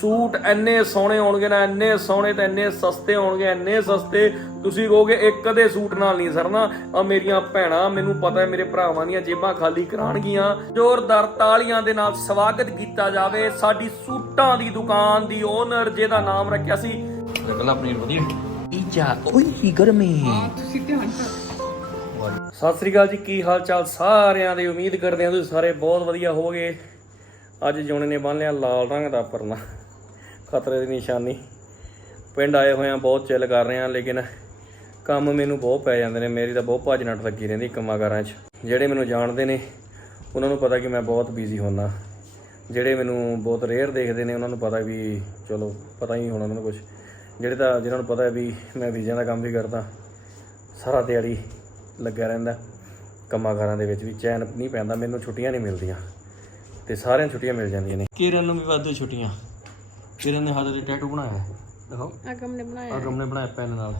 Suit ਇੰਨੇ ਸੋਹਣੇ ਹੋਣਗੇ ਨਾ ਇੰਨੇ ਸੋਹਣੇ ਤੇ ਇੰਨੇ ਸਸਤੇ ਹੋਣਗੇ ਇੰਨੇ ਸਸਤੇ। ਤੁਸੀਂ ਕਹੋਗੇ ਇੱਕ ਦੇ ਸੂਟ ਨਾਲ ਨਹੀਂ ਸਰਨਾ। ਆ ਮੇਰੀਆਂ ਭੈਣਾਂ ਮੈਨੂੰ ਪਤਾ ਹੈ ਮੇਰੇ ਭਰਾਵਾਂ ਦੀਆਂ ਜੇਬਾਂ ਖਾਲੀ ਕਰਾਣਗੀਆਂ ਜ਼ੋਰਦਾਰ ਤਾਲੀਆਂ ਦੇ ਨਾਲ ਸਵਾਗਤ ਕੀਤਾ ਜਾਵੇ ਸਾਡੀ ਸੂਟਾਂ ਦੀ ਦੁਕਾਨ ਦੀ ਓਨਰ ਜਿਹਦਾ ਨਾਮ ਰੱਖਿਆ ਸੀ। ਗੱਲਾਂ ਪਨੀਰ ਵਧੀਆ। Ija, oi, ਗਰਮੀ। ਸਤਿ ਸ੍ਰੀ ਅਕਾਲ ਜੀ ਕੀ ਹਾਲ ਚਾਲ ਸਾਰਿਆਂ ਦੇ? ਉਮੀਦ ਕਰਦੇ ਹਾਂ ਤੁਸੀਂ ਸਾਰੇ ਬਹੁਤ ਵਧੀਆ ਹੋਵੋਗੇ। ਅੱਜ ਜੋਨੇ ਨੇ ਬੰਨ ਲਿਆ ਲਾਲ ਰੰਗ ਦਾ ਪਰਨਾ। ਖਤਰੇ ਦੀ ਨਿਸ਼ਾਨੀ। ਪਿੰਡ ਆਏ ਹੋਏ ਆ, ਬਹੁਤ ਚਿੱਲ ਕਰ ਰਹੇ ਆ, ਲੇਕਿਨ ਕੰਮ ਮੈਨੂੰ ਬਹੁਤ ਪੈ ਜਾਂਦੇ ਨੇ। ਮੇਰੀ ਤਾਂ ਬਹੁਤ ਭੱਜ ਨੱਠ ਲੱਗੀ ਰਹਿੰਦੀ ਕੰਮਾਂ 'ਚ। ਜਿਹੜੇ ਮੈਨੂੰ ਜਾਣਦੇ ਨੇ, ਉਹਨਾਂ ਨੂੰ ਪਤਾ ਕਿ ਮੈਂ ਬਹੁਤ ਬਿਜ਼ੀ ਹੁੰਦਾ ਜਿਹੜੇ ਮੈਨੂੰ ਬਹੁਤ ਰੇਅਰ ਦੇਖਦੇ ਨੇ, ਉਹਨਾਂ ਨੂੰ ਪਤਾ ਵੀ ਚਲੋ, ਪਤਾ ਹੀ ਹੋਣਾ ਉਹਨਾਂ ਨੂੰ ਕੁਝ ਜਿਹੜੇ ਤਾਂ ਜਿਨ੍ਹਾਂ ਨੂੰ ਪਤਾ ਹੈ ਵੀ ਮੈਂ ਵੀਜ਼ਿਆਂ ਦਾ ਕੰਮ ਵੀ ਕਰਦਾ, ਸਾਰਾ ਦਿਹਾੜੀ ਲੱਗਿਆ ਰਹਿੰਦਾ। ਕੰਮਾਂ ਕਾਰਾਂ ਦੇ ਵਿੱਚ ਵੀ ਚੈਨ ਨਹੀਂ ਪੈਂਦਾ, ਮੈਨੂੰ ਛੁੱਟੀਆਂ ਨਹੀਂ ਮਿਲਦੀਆਂ। ਤੇ ਸਾਰਿਆਂ ਨੂੰ ਛੁੱਟੀਆਂ ਮਿਲ ਜਾਂਦੀਆਂ ਨੇ। ਕਿਰਨ ਨੂੰ ਵੀ ਵਾਧੂ ਛੁੱਟੀਆਂ। ਕਿਰਨ ਨੇ ਹੱਥ ਤੇ ਟੈਟੂ ਬਣਾਇਆ। ਹੈ ਦਿਖਾਓ। ਅਗਮ ਨੇ ਬਣਾਇਆ। ਅਗਮ ਨੇ ਬਣਾਇਆ ਪੈਨ ਨਾਲ।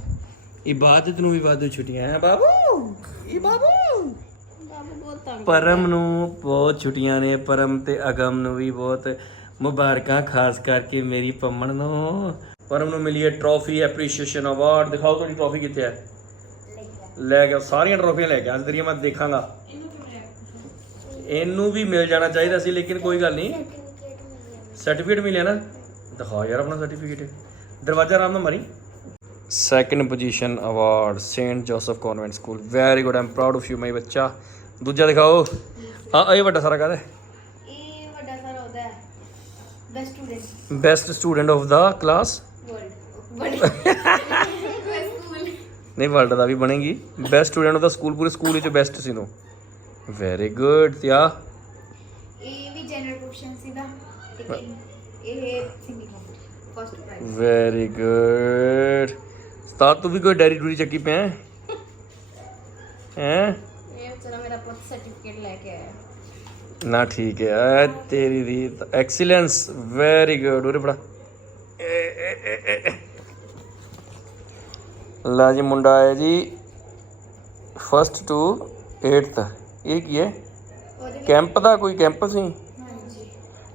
ਇਬਾਦਤ ਨੂੰ ਵੀ ਵਾਧੂ ਛੁੱਟੀਆਂ ਹੈ ਬਾਬੂ ਇਹ ਬਾਬੂ। ਬਾਬੂ ਬਹੁਤ ਤੰਗ ਪਰਮ ਨੂੰ ਬਹੁਤ ਛੁੱਟੀਆਂ ਨੇ ਪਰਮ ਤੇ ਅਗਮ ਨੂੰ ਵੀ ਬਹੁਤ ਮੁਬਾਰਕਾਂ ਖਾਸ ਕਰਕੇ ਮੇਰੀ ਪੰਮਣ ਨੂੰ। ਪਰਮ ਨੂੰ ਮਿਲੀ ਹੈ ਟਰੋਫੀ ਐਪਰੀਸ਼ੀਏਸ਼ਨ ਅਵਾਰਡ ਦਿਖਾਓ ਤੁਹਾਡੀ ਟਰੋਫੀ ਕਿੱਥੇ ਹੈ? ਲੈ ਆਓ, ਸਾਰੀਆਂ ਟਰੋਫੀਆਂ ਲੈ ਕੇ ਅੱਜ ਤੇਰੀਆਂ ਮੈਂ ਦੇਖਾਂਗਾ। ਇਹਨੂੰ ਵੀ ਮਿਲ ਜਾਣਾ ਚਾਹੀਦਾ ਸੀ ਲੇਕਿਨ ਕੋਈ ਗੱਲ ਨਹੀਂ। ਸਰਟੀਫਿਕੇਟ ਮਿਲਿਆ ਨਾ। ਦਿਖਾ ਯਾਰ ਆਪਣਾ ਸਰਟੀਫਿਕੇਟ ਦਰਵਾਜ਼ਾ ਆਰਾਮ ਨਾਲ ਮਾਰੀ। Second position award Saint Joseph Convent School very good am proud of you my ਬੱਚਾ। ਦੂਜਾ ਦਿਖਾਓ। ਆ ਇਹ ਵੱਡਾ ਸਾਰਾ ਕਾਹਦਾ ਇਹ ਵੱਡਾ ਸਾਰਾ ਉਹਦਾ ਹੈ। Best student best student of the class world ਨਹੀਂ ਵਰਲਡ ਦਾ ਵੀ ਬਣੇਗੀ। Best student of the school ਪੂਰੇ ਸਕੂਲ ਵਿੱਚ ਬੈਸਟ ਸੀ ਤੂੰ ਵੈਰੀ ਗੁੱਡ ਤਿਆ। ਇਹ ਵੀ ਜਨਰਲ ਕੁਐਸਚਨ ਸੀਗਾ। ਲੇਕਿਨ ਇਹ singing first prize very good ਸਤਾਦ ਤੂੰ ਵੀ ਕੋਈ ਡੈਰੀ ਡੂਰੀ ਚੱਕੀ ਪਿਆ ਹੈ ਹੈਂ? ਇਹ ਵਿਚਾਰਾ ਮੇਰਾ ਪੁੱਤ ਸਰਟੀਫਿਕੇਟ ਲੈ ਕੇ ਆਇਆ ਨਾ ਠੀਕ ਹੈ ਐ ਤੇਰੀ ਦੀ ਐਕਸੀਲੈਂਸ ਵੈਰੀ ਗੁੱਡ ਉਰੇ ਬੜਾ ਲਾ ਜੀ ਮੁੰਡਾ ਆਇਆ ਜੀ ਫਸਟ ਟੂ 8th ਇਹ ਕੀ ਹੈ ਉਹਦੇ ਕੈਂਪ ਦਾ ਕੋਈ ਕੈਂਪ ਸੀ ਹਾਂਜੀ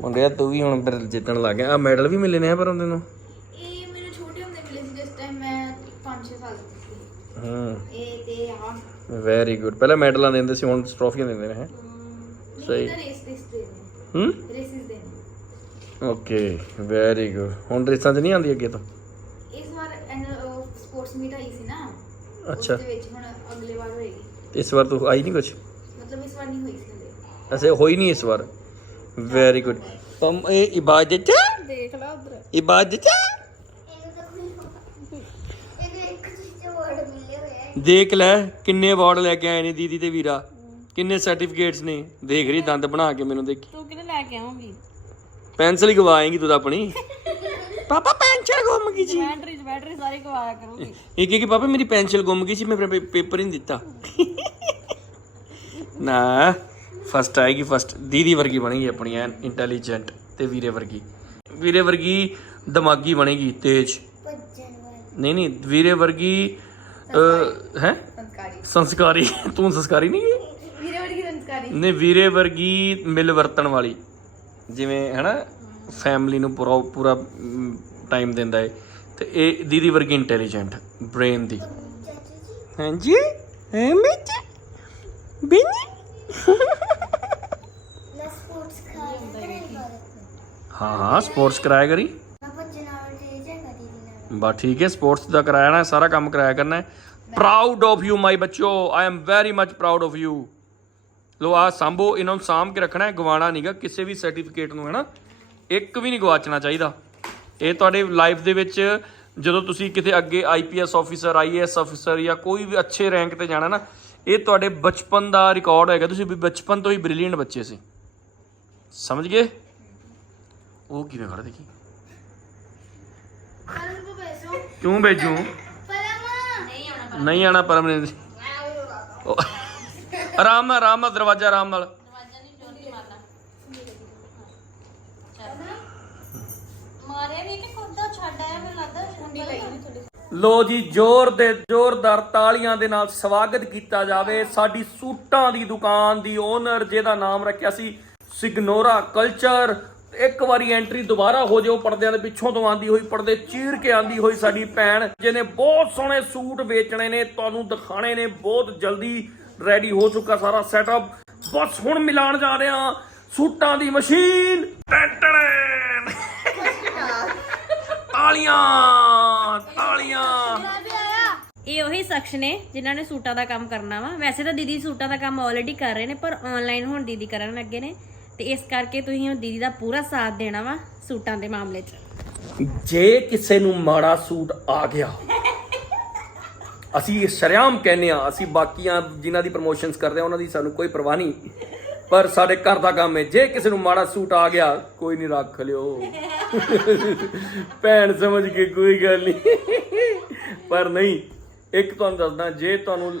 ਮੁੰਡਿਆ ਤੂੰ ਵੀ ਹੁਣ ਫਿਰ ਜਿੱਤਣ ਲੱਗ ਗਿਆ। ਆ ਮੈਡਲ ਵੀ ਮਿਲੇ ਨੇ ਪਰ ਉਹਦੇ ਨੂੰ? ਇਹ ਮੈਨੂੰ ਛੋਟੇ ਹੁੰਦੇ ਮਿਲੇ ਸੀ ਜਿਸ ਟਾਈਮ ਮੈਂ 5-6 ਸਾਲ ਦੀ ਸੀ। ਹੂੰ। ਇਹ ਤੇ ਆ ਵੈਰੀ ਗੁੱਡ ਪਹਿਲਾਂ ਮੈਡਲਾਂ ਦਿੰਦੇ ਸੀ ਹੁਣ ਟਰੋਫੀਆਂ ਦਿੰਦੇ ਨੇ ਹੈ? ਸਹੀ। ਸਹੀ ਰੇਸ ਰੇਸ ਦੇ ਹੂੰ? ਰੇਸਿਸ ਦੇ ਓਕੇ ਵੈਰੀ ਗੁੱਡ ਹੁਣ ਰੇਸਾਂ 'ਚ ਨਹੀਂ ਆਉਂਦੀ ਅੱਗੇ ਤੋਂ? ਇਸ ਵਾਰ ਸਪੋਰਟਸ ਮੀਟ ਆਈ ਸੀ ਨਾ। ਅੱਛਾ। ਉਸ ਦੇ ਵਿੱਚ ਹੁਣ ਅਗਲੇ ਵਾਰ ਹੋਏਗੀ। ਤੇ ਇਸ ਵਾਰ ਤੂੰ ਆਈ ਨਹੀਂ ਕੁਛ? ਮਤਲਬ ਇਸ ਵਾਰ ਨਹੀਂ ਹੋਈ ਸੀ ਐਸੇ ਹੋਈ ਨਹੀਂ ਇਸ ਵਾਰ? ਵੈਰੀ ਗੁੱਡ ਪਮ ਇਹ ਇਬਾਦਤ ਦੇਖ ਲਾ ਉਧਰ। ਇਬਾਦਤ ਹੈ ਦੇਖ ਲੈ ਕਿੰਨੇ ਅਵਾਰਡ ਲੈ ਕੇ ਆਏ ਨੇ ਦੀਦੀ ਤੇ ਵੀਰਾ। ਕਿੰਨੇ ਸਰਟੀਫਿਕੇਟਸ ਨੇ। ਦੇਖ ਰਹੀ ਦੰਦ ਬਣਾ ਕੇ ਮੈਨੂੰ ਦੇਖੀ। ਤੂੰ ਕਿਹਨੇ ਲੈ ਕੇ ਆਉਂਗੀ ਪੈਨਸਲ ਹੀ ਗਵਾਏਂਗੀ ਤੂੰ ਤਾਂ ਆਪਣੀ। ਪਾਪਾ ਪੈਨਸਲ ਗੁੰਮ ਗਈ ਸੀ। ਬੈਟਰੀ ਬੈਟਰੀ ਸਾਰੀ ਗਵਾਇਆ ਕਰੂਗੀ। ਇਹ ਕਿ ਪਾਪਾ ਮੇਰੀ ਪੈਨਸਲ ਗੁੰਮ ਗਈ ਸੀ ਮੈਂ ਪੇਪਰ ਹੀ ਨਹੀਂ ਦਿੱਤਾ। ਨਾ। ਫਸਟ ਆਏਗੀ ਫਸਟ ਦੀਦੀ ਵਰਗੀ ਬਣੇਗੀ ਆਪਣੀ ਐਨ ਇੰਟੈਲੀਜੈਂਟ ਤੇ ਵੀਰੇ ਵਰਗੀ। ਵੀਰੇ ਵਰਗੀ ਦਿਮਾਗੀ ਬਣੇਗੀ ਤੇਜ਼। ਨਹੀਂ ਨਹੀਂ ਵੀਰੇ ਵਰਗੀ ਹੈ? ਸੰਸਕਾਰੀ। ਤੂੰ ਸੰਸਕਾਰੀ ਨਹੀਂ? ਵੀਰੇ ਵਰਗੀ ਸੰਸਕਾਰੀ। ਨੇ ਵੀਰੇ ਵਰਗੀ ਮਿਲ ਵਰਤਣ ਵਾਲੀ। ਜਿਵੇਂ ਹੈਨਾ ਫੈਮਿਲੀ ਨੂੰ ਪੂਰਾ ਪੂਰਾ ਟਾਈਮ ਦਿੰਦਾ ਹੈ ਤੇ ਇਹ ਦੀਦੀ ਵਰਗੀ ਇੰਟੈਲੀਜੈਂਟ ਬ੍ਰੇਨ ਦੀ। ਹਾਂਜੀ? ਮਿੱਚ ਬਿਨੀ ਮੈਂ ਸਪੋਰਟਸ ਖਾ ਰਿਹਾ ਹਾਂ ਹਾਂ ਸਪੋਰਟਸ ਕਰਾਇਆ ਕਰੀ? ਮੈਂ ਭੱਜਣ ਵਾਲੀ ਤੇਜ਼ ਹੈਗਾ ਦੀਦੀ ਨਾਲ ਬਸ ਠੀਕ ਹੈ ਸਪੋਰਟਸ ਦਾ ਕਰਾਇਆ ਨਾ, ਸਾਰਾ ਕੰਮ ਕਰਾਇਆ ਕਰਨਾ ਹੈ। ਪ੍ਰਾਊਡ ਆਫ ਯੂ ਮਾਈ ਬੱਚੋ I am very much proud of you ਲੋ ਆ ਸੰਭੋ, ਇਹਨਾਂ ਨੂੰ ਸਾਂਭ ਕੇ ਰੱਖਣਾ ਹੈ ਗਵਾਣਾ ਨਹੀਂਗਾ ਕਿਸੇ ਵੀ ਸਰਟੀਫਿਕੇਟ ਨੂੰ, ਹੈਨਾ? ਇੱਕ ਵੀ ਨਹੀਂ ਗਵਾਚਣਾ ਚਾਹੀਦਾ। ਇਹ ਤੁਹਾਡੇ ਲਾਈਫ ਦੇ ਵਿੱਚ, ਜਦੋਂ ਤੁਸੀਂ ਕਿਤੇ ਅੱਗੇ ਆਈਪੀਐਸ ਆਫੀਸਰ ਆਈਏਐਸ ਆਫੀਸਰ ਜਾਂ ਕੋਈ ਵੀ ਅੱਛੇ ਰੈਂਕ ਤੇ ਜਾਣਾ ਨਾ, ਇਹ ਤੁਹਾਡੇ ਬਚਪਨ ਦਾ ਰਿਕਾਰਡ ਹੈਗਾ। ਤੁਸੀਂ ਵੀ ਬਚਪਨ ਤੋਂ ਹੀ ਬ੍ਰਿਲੀਅੰਟ ਬੱਚੇ ਸੀ। ਸਮਝ ਗਏ? ਉਹ ਕਿਵੇਂ ਖੜਾ ਦੇਖੀ? ਪਰਮ ਕੋ ਭੇਜੋ? ਤੂੰ ਭੇਜੂ ਪਰਮ ਨਹੀਂ ਆਣਾ ਪਰਮ ਨੇ। ਉਹ- ਆਰਾਮ ਨਾਲ ਆਰਾਮ ਨਾਲ ਦਰਵਾਜ਼ਾ ਆਰਾਮ ਨਾਲ। ਮਾਰਿਆ ਵੀ ਕਿ ਖੁਦਾ ਛੱਡ ਆਇਆ ਮੈਨੂੰ ਲੱਗਦਾ ਛੁੰਡੀ ਲਈ ਲੋ ਜੀ ਜ਼ੋਰ ਦੇ ਜ਼ੋਰਦਾਰ ਤਾਲੀਆਂ ਦੇ ਨਾਲ ਸਵਾਗਤ ਕੀਤਾ ਜਾਵੇ ਸਾਡੀ ਸੂਟਾਂ ਦੀ ਦੁਕਾਨ ਦੀ ਓਨਰ ਜਿਹਦਾ ਨਾਮ ਰੱਖਿਆ ਸੀ ਸਿਗਨੋਰਾ ਕਲਚਰ ਇੱਕ ਵਾਰੀ ਐਂਟਰੀ ਦੁਬਾਰਾ ਹੋ ਜਾਓ, ਪਰਦਿਆਂ ਦੇ ਪਿੱਛੋਂ ਤੋਂ ਆਂਦੀ ਹੋਈ, ਪਰਦੇ ਚੀਰ ਕੇ ਆਂਦੀ ਹੋਈ ਸਾਡੀ ਭੈਣ, ਜਿਹਨੇ ਬਹੁਤ ਸੋਹਣੇ ਸੂਟ ਵੇਚਣੇ ਨੇ, ਤੁਹਾਨੂੰ ਦਿਖਾਣੇ ਨੇ, ਬਹੁਤ ਜਲਦੀ ਰੈਡੀ ਹੋ ਚੁੱਕਾ ਸਾਰਾ ਸੈਟਅਪ ਬਸ ਹੁਣ ਮਿਲਾਣ ਜਾ ਰਹੇ ਹਾਂ, ਸੂਟਾਂ ਦੀ ਮਸ਼ੀਨ। ਟੈਂਟੜੈਨ। ਤਾਲੀਆਂ ਤਾਲੀਆਂ। ਇਹ ਉਹੀ ਸ਼ਖਸ ਨੇ ਜਿਨ੍ਹਾਂ ਨੇ ਸੂਟਾਂ ਦਾ ਕੰਮ ਕਰਨਾ ਵਾ। ਵੈਸੇ ਤਾਂ ਦੀਦੀ ਸੂਟਾਂ ਦਾ ਕੰਮ ਆਲਰੇਡੀ ਕਰ ਰਹੇ ਨੇ, ਪਰ ਆਨਲਾਈਨ ਹੁਣ ਦੀਦੀ ਕਰਨ ਲੱਗੇ ਨੇ। ਤੇ ਇਸ ਕਰਕੇ ਤੁਸੀਂ ਹੁਣ ਦੀਦੀ ਦਾ ਪੂਰਾ ਸਾਥ ਦੇਣਾ ਵਾ ਸੂਟਾਂ ਦੇ ਮਾਮਲੇ 'ਚ। ਜੇ ਕਿਸੇ ਨੂੰ ਮਾੜਾ ਸੂਟ ਆ ਗਿਆ, ਅਸੀਂ ਸ਼ਰਿਆਮ ਕਹਿੰਦੇ ਆ ਅਸੀਂ ਬਾਕੀਆਂ ਜਿਨ੍ਹਾਂ ਦੀ ਪ੍ਰਮੋਸ਼ਨਸ ਕਰਦੇ ਆ ਉਹਨਾਂ ਦੀ ਸਾਨੂੰ ਕੋਈ ਪਰਵਾਹ ਨਹੀਂ। ਪਰ ਸਾਡੇ ਘਰ ਦਾ ਕੰਮ ਹੈ, ਜੇ ਕਿਸੇ ਨੂੰ ਮਾੜਾ ਸੂਟ ਆ ਗਿਆ, ਕੋਈ ਨਹੀਂ ਰੱਖ ਲਿਓ। ਭੈਣ ਸਮਝ ਕੇ ਕੋਈ ਗੱਲ ਨਹੀਂ। ਪਰ ਨਹੀਂ, ਇੱਕ ਤੁਹਾਨੂੰ ਦੱਸਦਾ, ਜੇ ਤੁਹਾਨੂੰ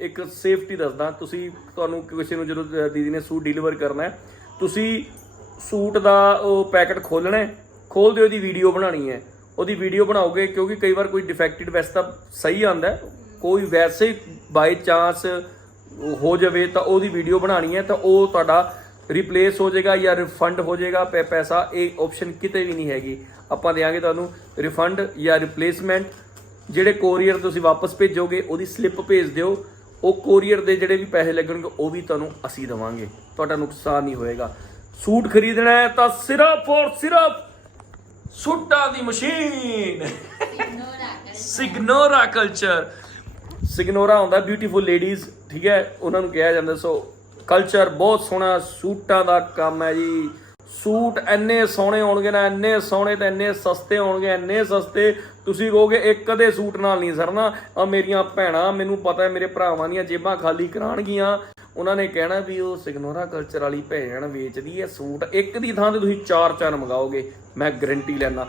ਇੱਕ ਸੇਫਟੀ ਦੱਸਦਾ, ਤੁਸੀਂ ਤੁਹਾਨੂੰ ਕਿਸੇ ਨੂੰ ਜਦੋਂ ਦੀਦੀ ਨੇ ਸੂਟ ਡਿਲੀਵਰ ਕਰਨਾ ਹੈ, ਤੁਸੀਂ ਸੂਟ ਦਾ ਉਹ ਪੈਕਟ ਖੋਲਣਾ ਹੈ ਖੋਲ ਦਿਓ, ਉਹਦੀ ਵੀਡੀਓ ਬਣਾਣੀ ਹੈ। ਉਹਦੀ ਵੀਡੀਓ ਬਣਾਓਗੇ, ਕਿਉਂਕਿ ਕਈ ਵਾਰ ਕੋਈ ਡਿਫੈਕਟਡ ਵੈਸੇ ਤਾਂ ਸਹੀ ਆਂਦਾ ਕੋਈ ਵੈਸੇ ਬਾਈ ਚਾਂਸ ਹੋ ਜਾਵੇ ਤਾਂ ਉਹਦੀ ਵੀਡੀਓ ਬਣਾਣੀ ਹੈ, ਤਾਂ ਉਹ ਤੁਹਾਡਾ ਰਿਪਲੇਸ ਹੋ ਜਾਏਗਾ ਜਾਂ ਰਿਫੰਡ ਹੋ ਜਾਏਗਾ, ਪੈ- ਪੈਸਾ, ਇਹ ਆਪਸ਼ਨ ਕਿਤੇ ਵੀ ਨਹੀਂ ਹੈਗੀ। ਆਪਾਂ ਦੇਾਂਗੇ ਤੁਹਾਨੂੰ ਰਿਫੰਡ ਜਾਂ ਰਿਪਲੇਸਮੈਂਟ ਜਿਹੜੇ ਕੋਰੀਅਰ ਤੁਸੀਂ ਵਾਪਸ ਭੇਜੋਗੇ, ਉਹਦੀ ਸਲਿੱਪ ਭੇਜ ਦਿਓ। ਉਹ ਕੋਰੀਅਰ ਦੇ ਜਿਹੜੇ ਵੀ ਪੈਸੇ ਲੱਗਣਗੇ, ਉਹ ਵੀ ਤੁਹਾਨੂੰ ਅਸੀਂ ਦੇਵਾਂਗੇ। ਤੁਹਾਡਾ ਨੁਕਸਾਨ ਨਹੀਂ ਹੋਏਗਾ। ਸੂਟ ਖਰੀਦਣਾ ਹੈ ਤਾਂ ਸਿਰਫ ਔਰ ਸਿਰਫ ਸੂਟਾਂ ਦੀ ਮਸ਼ੀਨ। ਸਿਗਨੋਰਾ ਕਲਚਰ ਸਿਗਨੋਰਾ ਹੁੰਦਾ ਬਿਊਟੀਫੁਲ ਲੇਡੀਜ਼ ਠੀਕ ਹੈ? ਉਹਨਾਂ ਨੂੰ ਕਿਹਾ ਜਾਂਦਾ ਸੋ ਕਲਚਰ ਬਹੁਤ ਸੋਹਣਾ, ਸੂਟਾਂ ਦਾ ਕੰਮ ਹੈ ਜੀ। ਸੂਟ ਇੰਨੇ ਸੋਹਣੇ ਹੋਣਗੇ ਨਾ, ਇੰਨੇ ਸੋਹਣੇ ਤੇ ਇੰਨੇ ਸਸਤੇ ਹੋਣਗੇ, ਇੰਨੇ ਸਸਤੇ ਤੁਸੀਂ ਕਹੋਗੇ ਇੱਕ ਕਦੇ ਸੂਟ ਨਾਲ ਨਹੀਂ ਸਰਨਾ। ਆ ਮੇਰੀਆਂ ਭੈਣਾਂ ਮੈਨੂੰ ਪਤਾ ਹੈ ਮੇਰੇ ਭਰਾਵਾਂ ਦੀਆਂ ਜੇਬਾਂ ਖਾਲੀ ਕਰਾਣਗੀਆਂ ਉਹਨਾਂ ਨੇ ਕਹਿਣਾ ਵੀ ਉਹ ਸਿਗਨੋਰਾ ਕਲਚਰ ਵਾਲੀ ਭੈਣ ਵੇਚਦੀ ਹੈ ਸੂਟ। ਇੱਕ ਦੀ ਥਾਂ ਤੇ ਤੁਸੀਂ ਚਾਰ ਚਾਰ ਮੰਗਾਓਗੇ। ਮੈਂ ਗਾਰੰਟੀ ਲੈਣਾ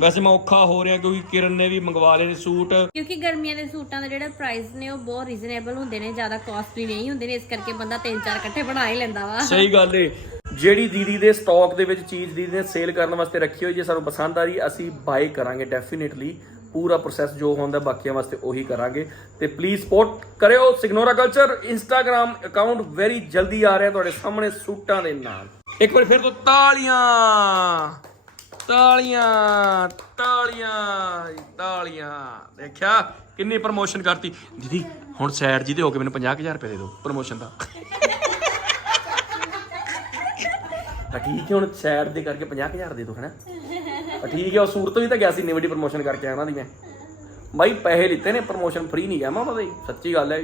ਵੈਸੇ ਮੈਂ ਔਖਾ ਹੋ ਰਿਹਾ ਕਿਉਂਕਿ ਕਿਰਨ ਨੇ ਵੀ ਮੰਗਵਾ ਲਏ ਨੇ ਸੂਟ। ਕਿਉਂਕਿ ਗਰਮੀਆਂ ਦੇ ਸੂਟਾਂ ਦੇ ਜਿਹੜੇ ਪ੍ਰਾਈਸ ਨੇ ਉਹ ਬਹੁਤ ਰੀਜ਼ਨੇਬਲ ਹੁੰਦੇ ਨੇ ਜ਼ਿਆਦਾ ਕਾਸਟਲੀ ਨਹੀਂ ਹੁੰਦੇ ਨੇ। ਇਸ ਕਰਕੇ ਬੰਦਾ ਤਿੰਨ ਚਾਰ ਇਕੱਠੇ ਬਣਾ ਹੀ ਲੈਂਦਾ ਵਾ। ਸਹੀ ਗੱਲ ਏ। ਜਿਹੜੀ ਦੀਦੀ ਦੇ ਸਟਾਕ ਦੇ ਵਿੱਚ ਚੀਜ਼ ਦੀਦੀ ਨੇ ਸੇਲ ਕਰਨ ਵਾਸਤੇ ਰੱਖੀ ਹੋਈ ਜੇ ਸਾਨੂੰ ਪਸੰਦ ਆ ਰਹੀ, ਅਸੀਂ ਬਾਈ ਕਰਾਂਗੇ ਡੈਫੀਨਿਟਲੀ ਪੂਰਾ ਪ੍ਰੋਸੈਸ ਜੋ ਹੁੰਦਾ ਬਾਕੀਆਂ ਵਾਸਤੇ ਉਹੀ ਕਰਾਂਗੇ। ਤੇ ਪਲੀਜ਼ ਸਪੋਰਟ ਕਰਿਓ Signora culture Instagram account very ਜਲਦੀ ਆ ਰਿਹਾ ਤੁਹਾਡੇ ਸਾਹਮਣੇ ਸੂਟਾਂ ਦੇ ਨਾਲ। ਇੱਕ ਵਾਰ ਫਿਰ ਤੋਂ ਤਾਲੀਆਂ। ਤਾਲੀਆਂ ਤਾਲੀਆਂ ਤਾਲੀਆਂ। ਦੇਖਿਆ ਕਿੰਨੀ ਪ੍ਰਮੋਸ਼ਨ ਕਰਤੀ। ਦੀਦੀ, ਹੁਣ ਸਾਈਡ ਜੀ ਦੇ ਹੋ ਕੇ ਮੈਨੂੰ 50000 ਰੁਪਏ ਦੇ ਦਿਓ ਪ੍ਰਮੋਸ਼ਨ ਦਾ। ਤਾਂ ਠੀਕ ਹੈ, ਹੁਣ ਸਾਈਡ ਦੇ ਕਰਕੇ 50000 ਦੇ ਦਿਓ ਹਨਾ। ਤਾਂ ਠੀਕ ਹੈ, ਉਹ ਸੂਰਤ ਵੀ ਤਾਂ ਗਿਆ ਸੀ, ਇੰਨੀ ਵੱਡੀ ਪ੍ਰਮੋਸ਼ਨ ਕਰਕੇ ਉਹਨਾਂ ਦੀ ਮੈਂ। ਬਾਈ, ਪੈਸੇ ਲਿੱਤੇ ਨੇ ਪ੍ਰਮੋਸ਼ਨ ਫ੍ਰੀ ਨਹੀਂ ਗਿਆ। ਮੈਂ ਉਹਨਾਂ ਦੀ ਸੱਚੀ ਗੱਲ ਹੈ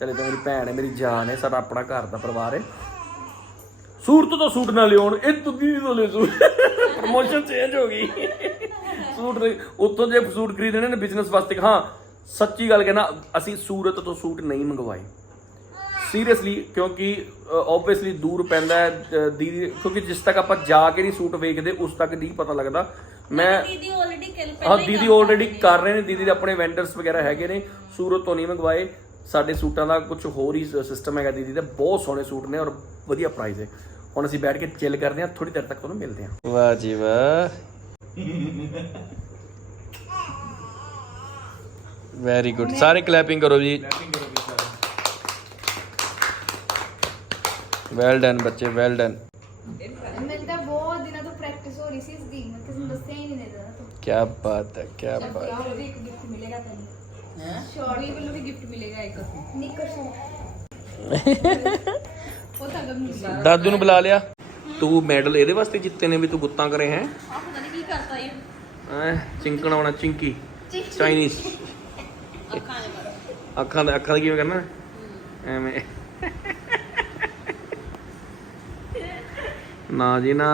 ਚਲੇ ਤਾਂ ਮੇਰੀ ਭੈਣ ਹੈ, ਮੇਰੀ ਜਾਨ ਹੈ ਸਾਡਾ ਆਪਣਾ ਘਰ ਦਾ ਪਰਿਵਾਰ ਹੈ। ਸੂਰਤ ਤੋਂ ਸੂਟ ਨਾ ਲਿਆਉਣ, ਇਹ ਤੁੱਗੀ ਤੋਂ ਲੈ ਸੂਟ? ਪ੍ਰਮੋਸ਼ਨ ਚੇਂਜ ਹੋ ਗਈ। ਸੂਟ ਉੱਥੋਂ ਜੇ ਸੂਟ ਖਰੀਦਣੇ ਨੇ ਬਿਜ਼ਨਸ ਵਾਸਤੇ, ਹਾਂ, ਸੱਚੀ ਗੱਲ ਕਹਿਣਾ, ਅਸੀਂ ਸੂਰਤ ਤੋਂ ਸੂਟ ਨਹੀਂ ਮੰਗਵਾਏ। ਸੀਰੀਅਸਲੀ ਕਿਉਂਕਿ ਆਬਵੀਅਸਲੀ ਦੂਰ ਪੈਂਦਾ ਹੈ ਕਿਉਂਕਿ ਜਿਸ ਤੱਕ ਆਪਾਂ ਜਾ ਕੇ ਨਹੀਂ ਸੂਟ ਵੇਖਦੇ ਉਸ ਤੱਕ ਨਹੀਂ ਪਤਾ ਲੱਗਦਾ। ਮੈਂ ਦੀਦੀ ਆਲਰੇਡੀ ਕਿਲ ਹਾਂ ਦੀਦੀ ਆਲਰੇਡੀ ਕਰ ਰਹੇ ਨੇ ਦੀਦੀ ਦੇ ਆਪਣੇ ਵੈਂਡਰਸ ਵਗੈਰਾ ਹੈਗੇ ਨੇ ਸੂਰਤ ਤੋਂ ਨਹੀਂ ਮੰਗਵਾਏ। ਸਾਡੇ ਸੂਟਾਂ ਦਾ ਕੁਝ ਹੋਰ ਹੀ ਸਿਸਟਮ ਹੈਗਾ ਦੀਦੀ ਦਾ ਬਹੁਤ ਸੋਹਣੇ ਸੂਟ ਨੇ ਔਰ ਵਧੀਆ ਪ੍ਰਾਈਸ ਹੈ। ਹੁਣ ਅਸੀਂ ਬੈਠ ਕੇ ਚਿਲ ਕਰਦੇ ਹਾਂ ਥੋੜੀ ਦੇਰ ਤੱਕ ਤੁਹਾਨੂੰ ਮਿਲਦੇ ਹਾਂ। ਵਾਹ ਜੀ ਵਾਹ। ਵੈਰੀ ਗੁੱਡ ਸਾਰੇ ਕਲੈਪਿੰਗ ਕਰੋ ਜੀ। ਵੈਲ ਡਨ ਬੱਚੇ ਵੈਲ ਡਨ ਮੈਨੂੰ ਤਾਂ ਬਹੁਤ ਦਿਨਾਂ ਤੋਂ ਪ੍ਰੈਕਟਿਸ ਹੋ ਰਹੀ ਸੀ ਇਸ ਦੀ ਮੈਂ ਕਿਸੇ ਨੂੰ ਦੱਸਿਆ ਹੀ ਨਹੀਂ ਦੇਦਾ ਤੂੰ। ਕੀ ਬਾਤ ਹੈ ਕੀ ਬਾਤ ਹੈ। ਵੀ ਇੱਕ ਗਿਫਟ ਮਿਲੇਗਾ ਤੈਨੂੰ ਹੈ? ਸ਼ੋਰਟ ਵੱਲੋਂ ਵੀ ਗਿਫਟ ਮਿਲੇਗਾ ਇੱਕ। ਨਿੱਕਰ ਉਹ ਤਾਂ ਗਮ ਨਹੀਂ ਦਾਦੂ ਨੂੰ ਬੁਲਾ ਲਿਆ। ਤੂੰ ਮੈਡਲ ਇਹਦੇ ਵਾਸਤੇ ਜਿੱਤੇ ਨੇ ਵੀ ਤੂੰ ਗੁੱਤਾਂ ਕਰੇ ਹੈ? ਆਹ ਪਤਾ ਨਹੀਂ ਕੀ ਕਰਤਾ ਇਹ। ਐ ਚਿੰਕਣ ਆਉਣਾ ਚਿੰਕੀ। ਚਾਈਨੀਜ਼ ਅੱਖਾਂ ਦੇ ਬਾਰੇ। ਅੱਖਾਂ ਦਾ ਅੱਖਾਂ ਦਾ ਕਿਵੇਂ ਕਰਨਾ? ਐਵੇਂ। ਨਾ ਜੀ ਨਾ।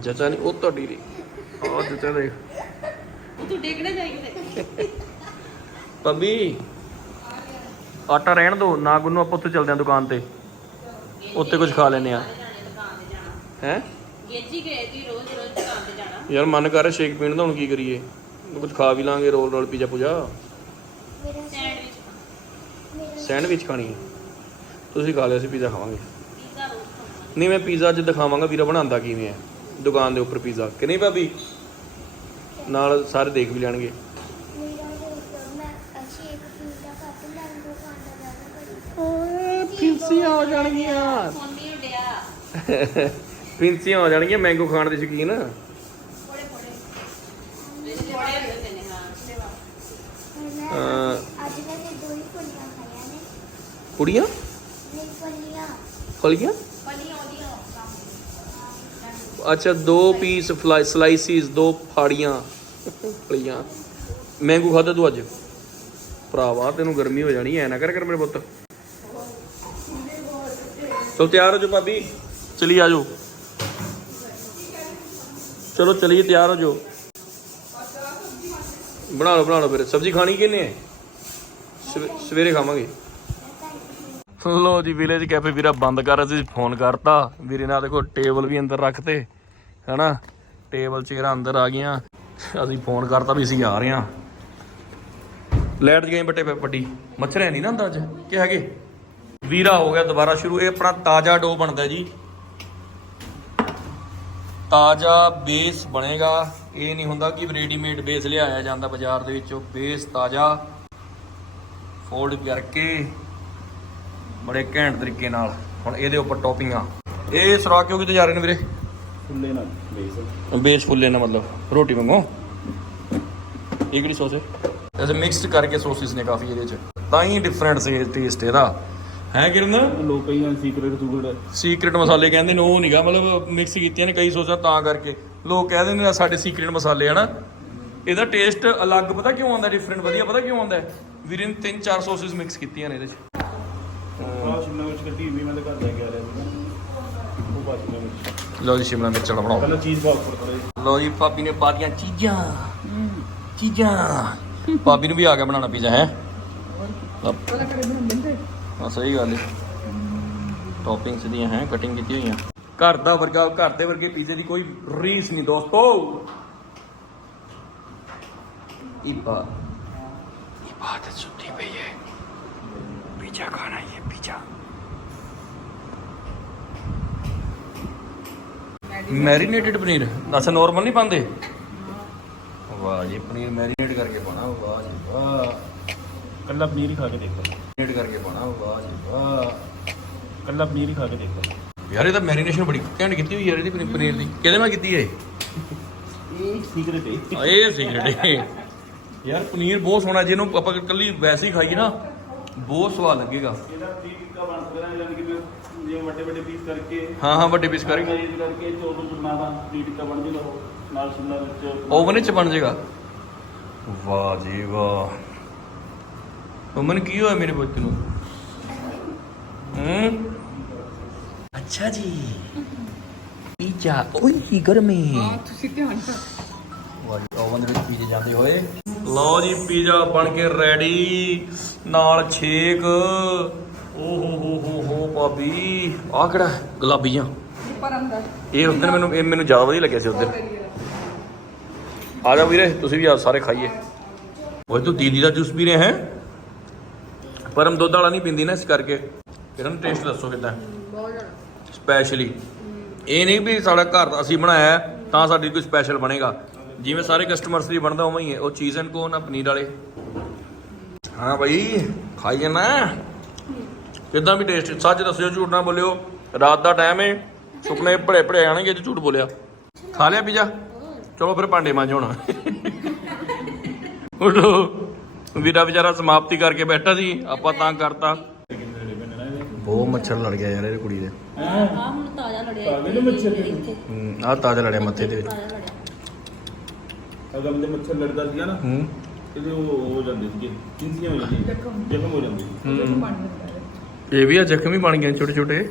ਜਚਾ ਨਹੀਂ ਉਹ ਤੁਹਾਡੀ ਰੀ। ਉਹ ਜਚਾ ਦੇਖ। ਤੂੰ ਡੇਗਣੇ ਜਾਈ ਕਿਤੇ। ਪੱਬੀ ਆਟਾ ਰਹਿਣ ਦੋ ਨਾ ਗੁੰਨੋ ਆਪਾਂ ਉੱਥੇ ਚੱਲਦੇ ਆਂ ਦੁਕਾਨ ਤੇ। ਉੱਤੇ ਕੁਝ ਖਾ ਲੈਨੇ ਆ ਹੈ? ਗੇਜੀ ਗਏ ਤੀ ਰੋਜ਼ ਰੋਜ਼ ਦੁਕਾਨ ਤੇ ਜਾਣਾ। ਯਾਰ ਮਨ ਕਰ ਰਿਹਾ ਸ਼ੇਕ ਪੀਣ ਦਾ ਹੁਣ ਕੀ ਕਰੀਏ? ਕੁਝ ਖਾ ਵੀ ਲਾਂਗੇ ਰੋਲ ਰੋਲ ਪੀਜ਼ਾ ਪੂਜਾ ਮੇਰਾ ਸੈਂਡਵਿਚ ਖਾਣੀ ਹੈ। ਤੁਸੀਂ ਖਾ ਲਿਓ ਅਸੀਂ ਪੀਜ਼ਾ ਖਾਵਾਂਗੇ। ਨਹੀਂ ਮੈਂ ਪੀਜ਼ਾ ਅੱਜ ਦਿਖਾਵਾਂਗਾ ਵੀਰਾ ਬਣਾਉਂਦਾ ਕਿਵੇਂ ਹੈ। ਦੁਕਾਨ ਦੇ ਉੱਪਰ ਪੀਜ਼ਾ ਕਿ ਨਹੀਂ ਭਾਬੀ? ਨਾਲ ਸਾਰੇ ਦੇਖ ਵੀ ਲੈਣਗੇ। ਫਿੰਸੀਆਂ ਹੋ। ਜਾਣਗੀਆਂ। ਫਿੰਸੀਆਂ ਹੋ ਜਾਣਗੀਆਂ ਮੈਂਗੋ ਖਾਣ ਦੇ ਸ਼ੌਕੀਨ। ਥੋੜੇ ਹੁੰਦੇ ਨੇ ਹਾਂ ਮੈਂ ਅੱਜ ਮੈਂ ਤੇ ਦੋ ਹੀ ਫਲੀਆਂ ਖਾਈਆਂ ਨੇ ਕੁੜੀਆਂ? ਫਲੀਆਂ। ਅੱਛਾ ਦੋ ਪੀਸ ਸਲਾਈਸਿਸ ਦੋ ਫਾੜੀਆਂ। ਫਲੀਆਂ। ਮੈਂਗੋ ਖਾਦਾ ਤੂੰ ਅੱਜ? ਭਰਾਵਾ ਤੈਨੂੰ ਗਰਮੀ ਹੋ ਜਾਣੀ ਐ। ਨਾ ਕਰ ਕਰ ਮੇਰੇ ਪੁੱਤ। ਚਲ ਤਿਆਰ ਹੋ ਜਾ ਭਾਬੀ। ਚਲੀ ਆ ਜਾਓ। ਚਲੋ ਚਲੀਏ ਤਿਆਰ ਹੋ ਜਾਓ। ਬਣਾ ਲਓ ਬਣਾ ਲਓ ਫਿਰ। ਸਬਜ਼ੀ ਖਾਣੀ ਕਿੰਨੇ ਹੈ ਸਵੇ- ਸਵੇਰੇ ਖਾਵਾਂਗੇ। ਲੋ ਜੀ ਵਿਲੇਜ ਕੈਫੇ ਵੀਰਾ ਬੰਦ ਕਰ, ਅਸੀਂ ਫੋਨ ਕਰਤਾ। ਵੀਰੇ ਨਾਲ ਦੇਖੋ ਟੇਬਲ ਵੀ ਅੰਦਰ ਰੱਖਤੇ, ਹਨਾ? ਟੇਬਲ ਚੇਅਰਾਂ ਅੰਦਰ ਆ ਗਈਆਂ। ਅਸੀਂ ਫੋਨ ਕਰਤਾ ਵੀ ਅਸੀਂ ਆ ਰਹੇ ਹਾਂ। ਲੈਟ ਗਏ ਬੱਟੇ ਪੱਟੀ। ਮੱਛਰ ਹੈ ਨਹੀਂ ਨਾ ਅੰਦਰ ਅੱਜ? ਕੀ ਹੈਗੇ? ਵੀਰਾ ਹੋ ਗਿਆ ਦੁਬਾਰਾ ਸ਼ੁਰੂ। ਇਹ ਆਪਣਾ ਤਾਜ਼ਾ ਡੋ ਬਣਦਾ ਜੀ। ਤਾਜ਼ਾ ਬੇਸ ਬਣੇਗਾ। ਇਹ ਨਹੀਂ ਹੁੰਦਾ ਕਿ ਰੈਡੀਮੇਡ ਬੇਸ ਲਿਆਇਆ ਜਾਂਦਾ ਬਾਜ਼ਾਰ ਦੇ ਵਿੱਚੋਂ। ਬੇਸ ਤਾਜ਼ਾ। ਫੋਲਡ ਕਰਕੇ। ਬੜੇ ਘੈਂਟ ਤਰੀਕੇ ਨਾਲ। ਹੁਣ ਇਹਦੇ ਉੱਪਰ ਟੌਪਿੰਗਾਂ ਇਹ ਸਰਾਕ ਕਿਉਂ ਕਿਤੇ ਜਾ ਰਹੇ ਨੇ ਵੀਰੇ? ਫੁੱਲੇ ਨਾਲ ਬੇਸ। ਬੇਸ ਫੁੱਲੇ ਨਾ ਮਤਲਬ ਰੋਟੀ ਵਾਂਗੂ? ਇਹ ਕਿਹੜੀ ਸੌਸ ਹੈ? ਐਸੇ ਮਿਕਸਡ ਕਰਕੇ ਸੌਸਿਸ ਨੇ ਕਾਫੀ ਇਹਦੇ ਚ। ਤਾਂ ਹੀ ਡਿਫਰੈਂਟ ਸੀ ਟੇਸਟ ਇਹਦਾ। ਹੈ ਕਿਰਨ? ਲੋਕ ਕਈ ਵਾਰ ਸੀਕ੍ਰੇਟ ਸੂਕਰੇਟ ਸੀਕ੍ਰੀਟ ਮਸਾਲੇ ਕਹਿੰਦੇ ਨੇ ਉਹ ਨਹੀਂਗਾ ਮਤਲਬ ਮਿਕਸ ਕੀਤੀਆਂ ਨੇ ਕਈ ਸੌਸਾਂ ਤਾਂ ਕਰਕੇ। ਲੋਕ ਕਹਿ ਦਿੰਦੇ ਨੇ ਸਾਡੇ ਸੀਕ੍ਰੀਟ ਮਸਾਲੇ ਹਨਾ। ਇਹਦਾ ਟੇਸਟ ਅਲੱਗ ਪਤਾ ਕਿਉਂ ਆਉਂਦਾ ਡਿਫਰੈਂਟ ਵਧੀਆ ਪਤਾ ਕਿਉਂ ਆਉਂਦਾ? ਵੀਰੇ ਨੇ ਤਿੰਨ ਚਾਰ ਸੌਸਿਸ ਮਿਕਸ ਕੀਤੀਆਂ ਨੇ ਇਹਦੇ ਚ। ਮਿਰਚ ਕੱਟੀ ਵੀ ਮੈਂ ਤਾਂ ਘਰ ਲੈ ਕੇ ਆ ਰਿਹਾ ਸੀ ਉਹ ਬਾਅਦ ਸ਼ਿਮਲਾ ਮਿਰਚ ਲਓ ਜੀ ਸ਼ਿਮਲਾ ਮਿਰਚ ਵਾਲਾ ਬਣਾਓ। ਪਹਿਲਾਂ ਚੀਜ਼ ਬਾਕਸ ਪਰ ਥੋੜੇ ਲੋ ਜੀ ਭਾਬੀ ਨੇ ਪਾ ਦੀਆਂ ਚੀਜ਼ਾਂ। ਚੀਜ਼ਾਂ। ਭਾਬੀ ਨੂੰ ਵੀ ਆ ਗਿਆ ਬਣਾਉਣਾ ਪੀਜ਼ਾ ਹੈ? ਹਾਂ ਸਹੀ ਗੱਲ ਹੈ ਟੌਪਿੰਗਸ ਦੀਆਂ ਹੈ ਕਟਿੰਗ ਕੀਤੀ ਹੋਈਆਂ। ਘਰ ਦਾ ਵਰਗਾ ਘਰ ਦੇ ਵਰਗੇ ਪੀਜ਼ੇ ਦੀ ਕੋਈ ਰੀਸ ਨਹੀਂ ਦੋਸਤੋ। ਇਬਾ ਇਬਾਦਤ ਸੁੱਤੀ ਪਈ ਹੈ ਪੀਜ਼ਾ ਖਾਣਾ ਹੈ ਪੀਜ਼ਾ ਮੈਰੀਨੇਟਡ ਪਨੀਰ। ਅੱਛਾ ਨਾਰਮਲ ਨਹੀਂ ਪਾਉਂਦੇ? ਵਾਹ ਜੀ ਪਨੀਰ ਮੈਰੀਨੇਟ ਕਰਕੇ ਪਾਣਾ ਵਾਹ ਜੀ ਵਾਹ। ਕੱਲਾ ਪਨੀਰ ਹੀ ਖਾ ਕੇ ਦੇਖੋ ਮੈਰੀਨੇਟ ਕਰਕੇ ਪਾਣਾ ਵਾਹ ਜੀ ਵਾਹ। ਕੱਲਾ ਪਨੀਰ ਹੀ ਖਾ ਕੇ ਦੇਖੋ ਯਾਰ ਇਹ ਤਾਂ ਮੈਰੀਨੇਸ਼ਨ ਬੜੀ ਘੈਂਟ ਕੀਤੀ ਹੋਈ ਯਾਰ ਇਹਦੀ ਪਨੀ- ਪਨੀਰ ਦੀ। ਕਿਹਦੇ ਨਾਲ ਕੀਤੀ ਹੈ ਇਹ ਸੀਕ੍ਰੇਟ ਹੈ। ਇਹ ਸੀਕ੍ਰੇਟ ਹੈ। ਯਾਰ ਪਨੀਰ ਬਹੁਤ ਸੋਹਣਾ ਜਿਹਨੂੰ ਆਪਾਂ ਕੱਲੀ ਵੈਸੇ ਹੀ ਖਾਈਏ ਨਾ ਬਹੁਤ ਸਵਾਦ ਲੱਗੇਗਾ। ਇਹਦਾ ਵੀ ਟਿੱਕਾ ਬਣ ਸਕਦਾ ਹੈ ਯਾਨੀ ਕਿ ਮੈਂ ਜਿਵੇਂ ਵੱਡੇ ਵੱਡੇ ਪੀਸ ਕਰਕੇ। ਹਾਂ ਹਾਂ ਵੱਡੇ ਪੀਸ ਕਰਕੇ। ਮੈਰੀਨੇਟ ਕਰਕੇ ਚੋਲ ਨੂੰ ਬਣਾ ਦਾ ਵੀ ਟਿੱਕਾ ਬਣ ਜੇਗਾ ਉਹ ਨਾਲ ਸ਼ਿਮਲਾ ਮਿਰਚ ਓਵਨ ਵਿੱਚ ਬਣ ਜਾਏਗਾ ਵਾਹ ਜੀ ਵਾਹ। ਮਮਨ ਕੀ ਹੋਇਆ ਮੇਰੇ ਪੁੱਤ ਨੂੰ? ਹੂੰ? ਅੱਛਾ ਜੀ। ਪੀਜ਼ਾ ਓਏ ਗਰਮੇ ਓਵਨ ਦੇ ਵਿੱਚ ਪੀਜ਼ੇ ਜਾਂਦੇ ਹੋਏ। ਲਓ ਜੀ ਪੀਜ਼ਾ ਬਣ ਕੇ ਰੈਡੀ ਨਾਲ ਛੇਕ। ਓ ਹੋ ਹੋ ਹੋ ਹੋ। ਭਾਬੀ ਆ ਕਿਹੜਾ ਹੈ? ਗੁਲਾਬੀਆਂ। ਇਹ ਉਦੋਂ ਮੈਨੂੰ, ਇਹ ਮੈਨੂੰ ਜ਼ਿਆਦਾ ਵਧੀਆ ਲੱਗਿਆ ਸੀ ਉਦੋਂ ਆ ਜਾ ਵੀਰੇ, ਤੁਸੀਂ ਵੀ ਆ ਸਾਰੇ ਖਾਈਏ। ਓਏ, ਤੂੰ ਦੀਦੀ ਦਾ ਜੂਸ ਪੀ ਰਹੇ ਹੈ? ਪਰਮ ਦੁੱਧ ਵਾਲਾ ਨਹੀਂ ਪੀਂਦੀ ਨਾ ਇਸ ਕਰਕੇ। ਕਿਰਨ ਟੇਸਟ ਦੱਸੋ ਕਿਦਾਂ। ਸਪੈਸ਼ਲੀ ਇਹ ਨਹੀਂ ਵੀ ਸਾਡਾ ਘਰ ਅਸੀਂ ਬਣਾਇਆ ਤਾਂ ਸਾਡੀ ਕੋਈ ਸਪੈਸ਼ਲ ਬਣੇਗਾ। ਜਿਵੇਂ ਸਾਰੇ ਕਸਟਮਰਸ ਲਈ ਬਣਦਾ ਉਵੇਂ ਹੀ ਹੈ। ਉਹ ਚੀਜ਼ ਐਂਡ ਕੋਨ ਆ, ਪਨੀਰ ਵਾਲੇ। ਹਾਂ ਭਾਈ ਖਾਈ ਜਾਣਾ ਕਿਦਾਂ ਵੀ ਟੇਸਟ ਸੱਚ ਦੱਸਿਓ ਝੂਠ ਨਾ ਬੋਲਿਓ। ਰਾਤ ਦਾ ਟਾਈਮ ਹੈ ਸੁਪਨੇ ਭੜੇ ਭੜੇ ਆਣਗੇ ਜੇ ਝੂਠ ਬੋਲਿਆ। ਖਾ ਲਿਆ ਪੀਜ਼ਾ? ਚਲੋ ਫਿਰ ਭਾਂਡੇ ਮਾਂਜੋ ਹੁਣ। ਉਠੋ ਵੀਰਾ ਵਿਚਾਰਾ ਸਮਾਪਤੀ ਕਰਕੇ ਬੈਠਾ ਸੀ। ਆਪਾਂ ਤਾਂ ਕਰਤਾ। ਬਹੁਤ ਮੱਛਰ ਲੜ ਗਿਆ ਯਾਰ ਇਹ ਕੁੜੀ ਦੇ। ਆ ਹੁਣ ਤਾਜ਼ਾ ਲੜਿਆ ਆਹ ਤਾਜ਼ਾ ਲੜਿਆ ਮੱਥੇ ਦੇ ਵਿੱਚ ਅਗਮ ਦੇ ਮੱਛਰ ਲੜਦਾ ਸੀਗਾ ਨਾ ਹੂੰ। ਇਹਦੇ ਉਹ ਹੋ ਜਾਂਦੇ ਸੀਗੇ। ਕਿੰਸੀਆਂ ਹੋ ਜਾਂਦੀਆਂ? ਜ਼ਖਮ ਹੋ ਜਾਂਦੇ ਸੀ। ਇਹ ਵੀ ਆ ਜ਼ਖਮੀ ਬਣ ਗਏ ਛੋਟੇ ਛੋਟੇ